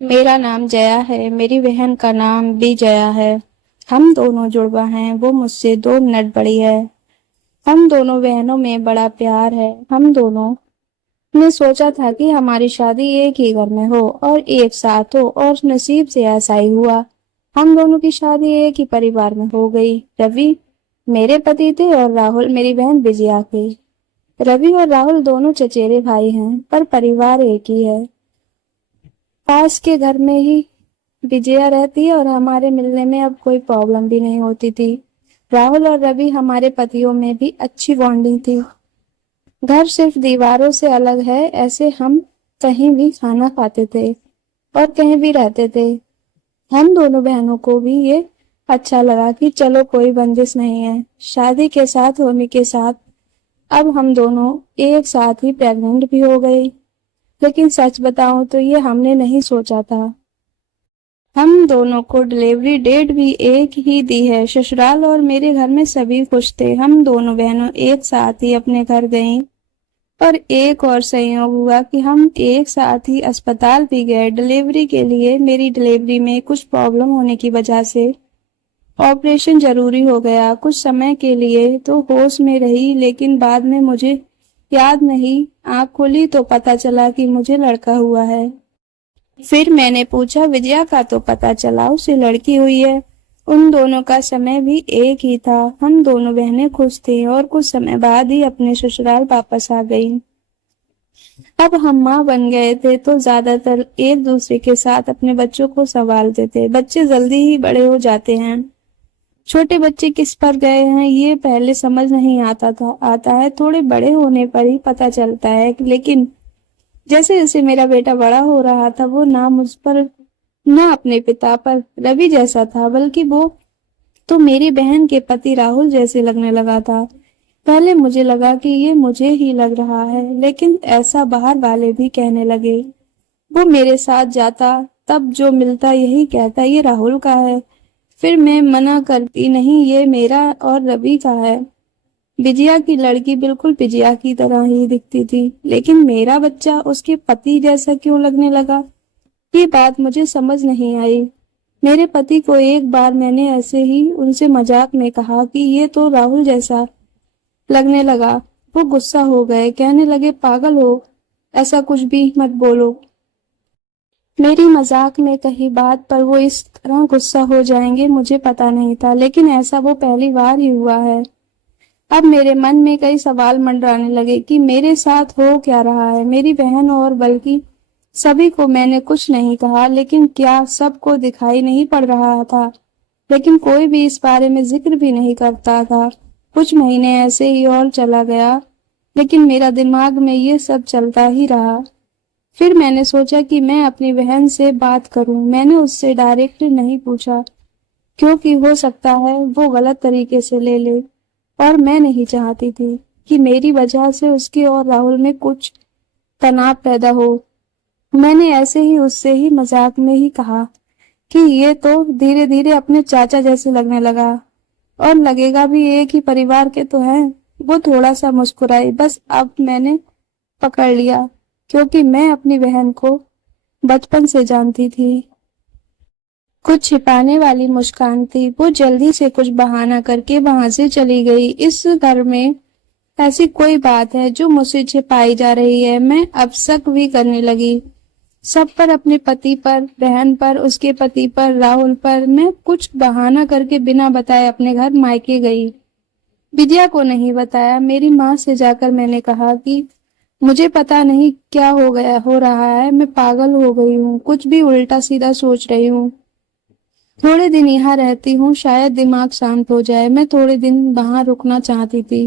मेरा नाम जया है, मेरी बहन का नाम भी जया है। हम दोनों जुड़वा हैं, वो मुझसे 2 मिनट बड़ी है। हम दोनों बहनों में बड़ा प्यार है। हम दोनों ने सोचा था कि हमारी शादी एक ही घर में हो और एक साथ हो, और नसीब से ऐसा ही हुआ। हम दोनों की शादी एक ही परिवार में हो गई। रवि मेरे पति थे और राहुल मेरी बहन विजया की। रवि और राहुल दोनों चचेरे भाई हैं, पर परिवार एक ही है। पास के घर में ही विजया रहती है और हमारे मिलने में अब कोई प्रॉब्लम भी नहीं होती थी। राहुल और रवि हमारे पतियों में भी अच्छी बॉन्डिंग थी। घर सिर्फ दीवारों से अलग है, ऐसे हम कहीं भी खाना खाते थे और कहीं भी रहते थे। हम दोनों बहनों को भी ये अच्छा लगा कि चलो कोई बंदिश नहीं है। शादी के साथ होने के साथ अब हम दोनों एक साथ ही प्रेग्नेंट भी हो गई। लेकिन सच बताऊं तो ये हमने नहीं सोचा था। हम दोनों को डिलीवरी डेट भी एक ही दी है। ससुराल और मेरे घर में सभी खुश थे। हम दोनों बहनों एक साथ ही अपने घर गईं। और एक और संयोग हुआ कि हम एक साथ ही अस्पताल भी गए डिलीवरी के लिए। मेरी डिलीवरी में कुछ प्रॉब्लम होने की वजह से ऑपरेशन जरूरी हो गया। कुछ समय के लिए तो होश में रही, लेकिन बाद में मुझे याद नहीं, आँख खोली तो पता चला कि मुझे लड़का हुआ है। फिर मैंने पूछा, विजया का तो पता चला उसे लड़की हुई है। उन दोनों का समय भी एक ही था। हम दोनों बहनें खुश थी और कुछ समय बाद ही अपने ससुराल वापस आ गईं। अब हम माँ बन गए थे तो ज्यादातर एक दूसरे के साथ अपने बच्चों को संभालते थे। बच्चे जल्दी ही बड़े हो जाते हैं। छोटे बच्चे किस पर गए हैं ये पहले समझ नहीं आता है, थोड़े बड़े होने पर ही पता चलता है। लेकिन जैसे जैसे मेरा बेटा बड़ा हो रहा था, वो ना मुझ पर, ना अपने पिता पर रवि जैसा था, बल्कि वो तो मेरी बहन के पति राहुल जैसे लगने लगा था। पहले मुझे लगा कि ये मुझे ही लग रहा है, लेकिन ऐसा बाहर वाले भी कहने लगे। वो मेरे साथ जाता, तब जो मिलता यही कहता ये राहुल का है। फिर मैं मना करती, नहीं ये मेरा और रवि का है। विजया की लड़की बिल्कुल विजया की तरह ही दिखती थी, लेकिन मेरा बच्चा उसके पति जैसा क्यों लगने लगा, ये बात मुझे समझ नहीं आई। मेरे पति को एक बार मैंने ऐसे ही उनसे मजाक में कहा कि ये तो राहुल जैसा लगने लगा। वो गुस्सा हो गए, कहने लगे पागल हो, ऐसा कुछ भी मत बोलो। मेरी मजाक में कही बात पर वो इस तरह गुस्सा हो जाएंगे मुझे पता नहीं था, लेकिन ऐसा वो पहली बार ही हुआ है। अब मेरे मन में कई सवाल मंडराने लगे कि मेरे साथ हो क्या रहा है। मेरी बहन और बल्कि सभी को मैंने कुछ नहीं कहा, लेकिन क्या सबको दिखाई नहीं पड़ रहा था। लेकिन कोई भी इस बारे में जिक्र भी नहीं करता था। कुछ महीने ऐसे ही और चला गया, लेकिन मेरा दिमाग में ये सब चलता ही रहा। फिर मैंने सोचा कि मैं अपनी बहन से बात करूं। मैंने उससे डायरेक्ट नहीं पूछा, क्योंकि हो सकता है वो गलत तरीके से ले ले, और मैं नहीं चाहती थी कि मेरी वजह से उसके और राहुल में कुछ तनाव पैदा हो। मैंने ऐसे ही उससे ही मजाक में ही कहा कि ये तो धीरे धीरे अपने चाचा जैसे लगने लगा, और लगेगा भी एक ही परिवार के तो हैं। वो थोड़ा सा मुस्कुराई। बस अब मैंने पकड़ लिया, क्योंकि मैं अपनी बहन को बचपन से जानती थी। कुछ छिपाने वाली मुस्कान थी। वो जल्दी से कुछ बहाना करके वहां से चली गई। इस घर में ऐसी कोई बात है जो मुझसे छिपाई जा रही है। मैं अब शक भी करने लगी, सब पर, अपने पति पर, बहन पर, उसके पति पर, राहुल पर। मैं कुछ बहाना करके बिना बताए अपने घर मायके गई। विजया को नहीं बताया। मेरी माँ से जाकर मैंने कहा कि मुझे पता नहीं क्या हो रहा है, मैं पागल हो गई हूँ, कुछ भी उल्टा सीधा सोच रही हूँ। थोड़े दिन यहाँ रहती हूँ, शायद दिमाग शांत हो जाए। मैं थोड़े दिन वहां रुकना चाहती थी,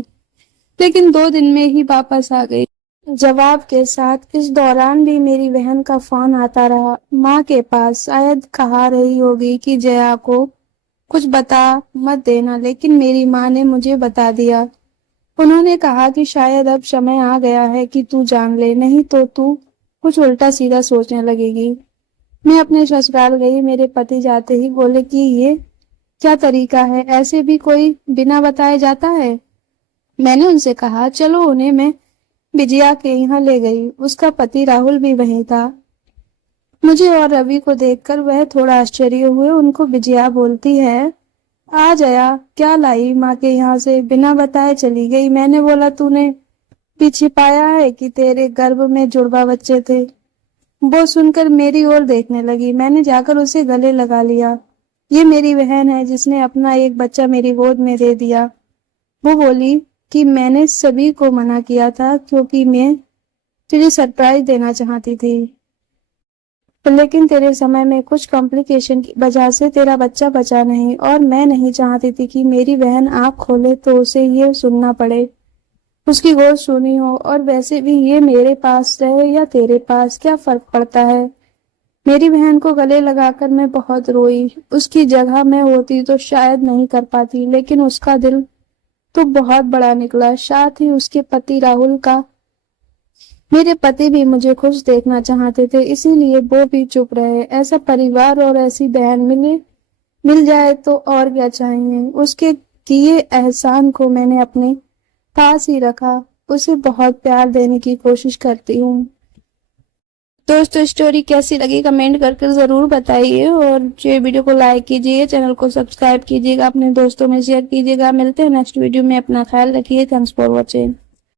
लेकिन 2 दिन में ही वापस आ गई जवाब के साथ। इस दौरान भी मेरी बहन का फोन आता रहा माँ के पास। शायद कहा रही होगी कि जया को कुछ बता मत देना, लेकिन मेरी माँ ने मुझे बता दिया। उन्होंने कहा कि शायद अब समय आ गया है कि तू जान ले, नहीं तो तू कुछ उल्टा सीधा सोचने लगेगी। मैं अपने ससुराल गई। मेरे पति जाते ही बोले कि ये क्या तरीका है, ऐसे भी कोई बिना बताए जाता है। मैंने उनसे कहा चलो उन्हें मैं विजया के यहाँ ले गई। उसका पति राहुल भी वहीं था। मुझे और रवि को देखकर वह थोड़ा आश्चर्य हुए। उनको विजया बोलती है, आ जया, क्या लाई माँ के यहाँ से, बिना बताए चली गई। मैंने बोला तूने भी छिपाया है कि तेरे गर्भ में जुड़वा बच्चे थे। वो सुनकर मेरी ओर देखने लगी। मैंने जाकर उसे गले लगा लिया। ये मेरी बहन है जिसने अपना एक बच्चा मेरी गोद में दे दिया। वो बोली कि मैंने सभी को मना किया था क्योंकि मैं तुझे सरप्राइज देना चाहती थी, लेकिन तेरे समय में कुछ कॉम्प्लिकेशन की वजह से तेरा बच्चा बचा नहीं, और मैं नहीं चाहती थी कि मेरी बहन आंख खोले तो उसे ये सुनना पड़े, उसकी गोद सुनी हो। और वैसे भी ये मेरे पास रहे या तेरे पास, क्या फर्क पड़ता है। मेरी बहन को गले लगाकर मैं बहुत रोई। उसकी जगह मैं होती तो शायद नहीं कर पाती, लेकिन उसका दिल तो बहुत बड़ा निकला, साथ ही उसके पति राहुल का। मेरे पति भी मुझे खुश देखना चाहते थे, इसीलिए वो भी चुप रहे। ऐसा परिवार और ऐसी बहन मिल जाए तो और क्या चाहिए। उसके किए एहसान को मैंने अपने पास ही रखा। उसे बहुत प्यार देने की कोशिश करती हूँ। दोस्तों, स्टोरी कैसी लगी कमेंट करके जरूर बताइए, और ये वीडियो को लाइक कीजिए, चैनल को सब्सक्राइब कीजिएगा, अपने दोस्तों में शेयर कीजिएगा। मिलते हैं नेक्स्ट वीडियो में। अपना ख्याल रखिए। Thanks for watching.